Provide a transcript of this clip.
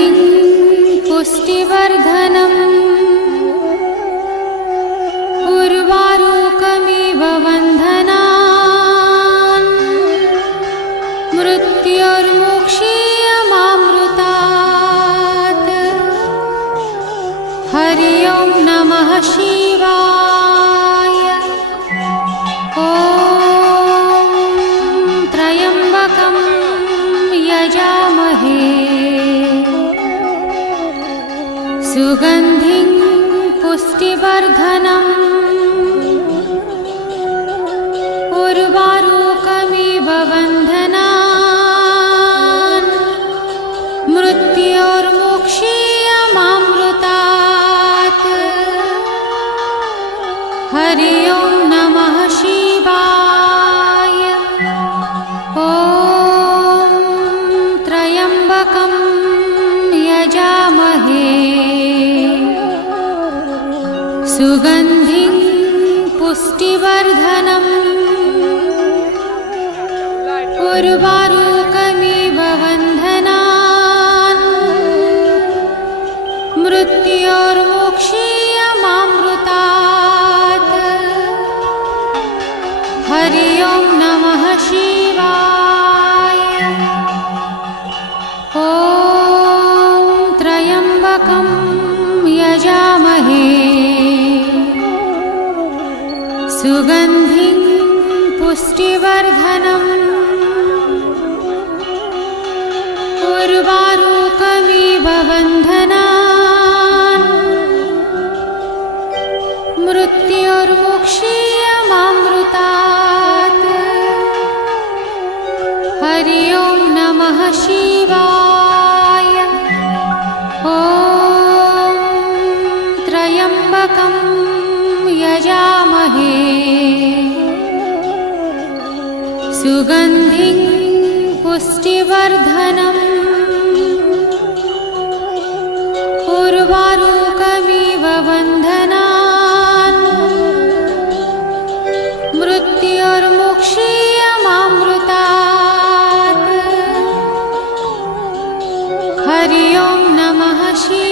सुगन्धिं पुष्टिवर्धनम् उर्वारुकमिव बन्धनान् मृत्योर्मुक्षीयमामृतात्। हरि ओं नमः शिवाय। ॐ त्र्यम्बकं यजामहे सुगन्धिं पुष्टिवर्धनम् उर्वारुकमिव बन्धनान् मृत्योर्मुक्षीयमामृतात्। हरि ओं नमः शिवाय। ॐ त्र्यम्बकं यजामहे सुगन्धिं पुष्टिवर्धनम् उर्वारुकमिव बन्धनान् मृत्योर्मुक्षीयमामृतात्। हरि ओं नमः शिवाय। ॐ त्र्यम्बकं यजामहे सुगन्धिं पुष्टिवर्धनम् उर्वारुकमिव बन्धनान् मृत्योर्मुक्षीयमामृतात्। हरि ओं नमः शिवाय। ॐ त्र्यम्बकं यजामहे सुगन्धिं पुष्टिवर्धनम् उर्वारुकमिव बन्धनान् मृत्योर्मुक्षीयमामृतात्। हरि ओं नमः शिवाय।